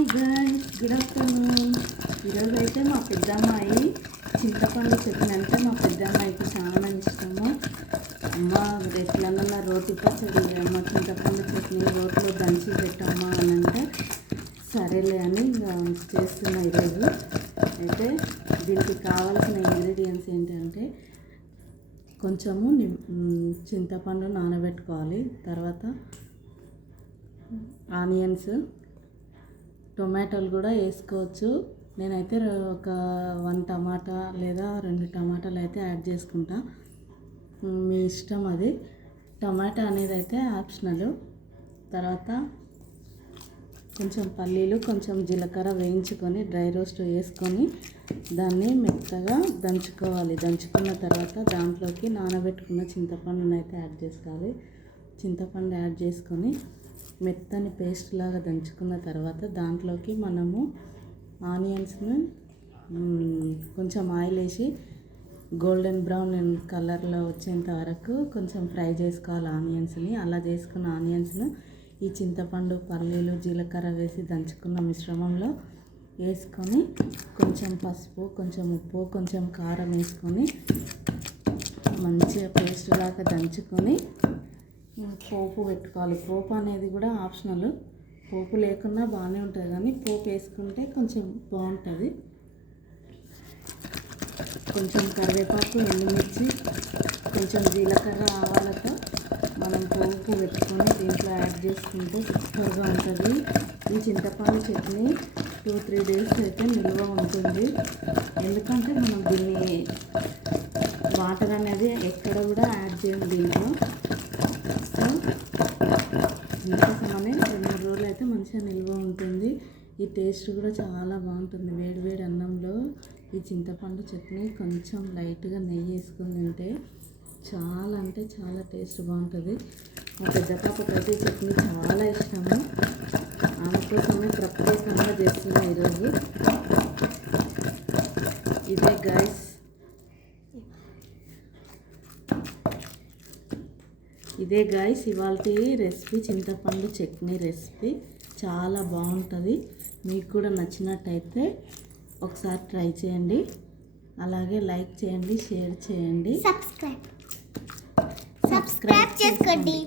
Hi guys, good afternoon. ఈరోజు అయితే మా పెద్దమ్మాయి చింతపండు చట్నీ అంటే మా పెద్దమ్మాయికి చాలా ఇష్టము. అమ్మ ఎట్లన్నా రోటి పచ్చడి అమ్మ చింతపండు చట్నీ రోట్లో దంచి పెట్టమ్మా అని అంటే సరేలే అని చేస్తున్నా. ఈరోజు అయితే దీనికి కావాల్సిన ఇంగ్రీడియంట్స్ ఏంటంటే కొంచెము చింతపండు నానబెట్టుకోవాలి, తర్వాత ఆనియన్స్, టొమాటోలు కూడా వేసుకోవచ్చు. నేనైతే ఒక 1 టమాటా లేదా 2 టమాటాలు అయితే యాడ్ చేసుకుంటా, మీ ఇష్టం అది. టమాటా అనేది అయితే ఆప్షనల్. తర్వాత కొంచెం పల్లీలు, కొంచెం జీలకర్ర వేయించుకొని డ్రై రోస్ట్ వేసుకొని దాన్ని మెత్తగా దంచుకోవాలి. దంచుకున్న తర్వాత దాంట్లోకి నానబెట్టుకున్న చింతపండుని అయితే యాడ్ చేసుకోవాలి. చింతపండు యాడ్ చేసుకొని మెత్తని పేస్ట్ లాగా దంచుకున్న తర్వాత దాంట్లోకి మనము ఆనియన్స్ని కొంచెం ఆయిల్ వేసి గోల్డెన్ బ్రౌన్ కలర్లో వచ్చేంత వరకు కొంచెం ఫ్రై చేసుకోవాలి ఆనియన్స్ని. అలా చేసుకున్న ఆనియన్స్ను ఈ చింతపండు, పల్లీలు, జీలకర్ర వేసి దంచుకున్న మిశ్రమంలో వేసుకొని కొంచెం పసుపు, కొంచెం ఉప్పు, కొంచెం కారం వేసుకొని మంచిగా పేస్ట్ లాగా దంచుకొని పోపు పెట్టుకోవాలి. పోపు అనేది కూడా ఆప్షనల్, పోపు లేకున్నా బాగానే ఉంటుంది, కానీ పోపు వేసుకుంటే కొంచెం బాగుంటుంది. కొంచెం కరివేపాకు, ఎండుమిర్చి, కొంచెం జీలకర్ర, ఆవాలతో మనం పోపు పెట్టుకొని దీంట్లో యాడ్ చేసుకుంటే సూపర్గా ఉంటుంది. ఈ చింతపండు చట్నీ 2-3 డేస్ అయితే నిల్వ ఉంటుంది. ఎందుకంటే మనం దీన్ని వాటర్ అనేది ఎక్కడ కూడా యాడ్ చేయం దీంట్లో. సో దీనికోసమని 2-3 రోజులు అయితే మంచిగా నిల్వ ఉంటుంది. ఈ టేస్ట్ కూడా చాలా బాగుంటుంది. వేడి వేడి అన్నంలో ఈ చింతపండు చట్నీ కొంచెం లైట్గా నెయ్యి వేసుకుని తింటే చాలా అంటే చాలా టేస్ట్ బాగుంటుంది. మా పెద్ద పాపకైతే ఈ చట్నీ చాలా ఇష్టము. ఆమె కోసమే ప్రత్యేకంగా చేస్తున్నా ఈరోజు. ఇదే గైస్, ఇవాళ రెసిపీ చింతపండు చట్నీ రెసిపీ చాలా బాగుంటుంది. మీకు కూడా నచ్చినట్టయితే ఒకసారి ట్రై చేయండి. అలాగే లైక్ చేయండి, షేర్ చేయండి, సబ్స్క్రైబ్ చేసుకోండి.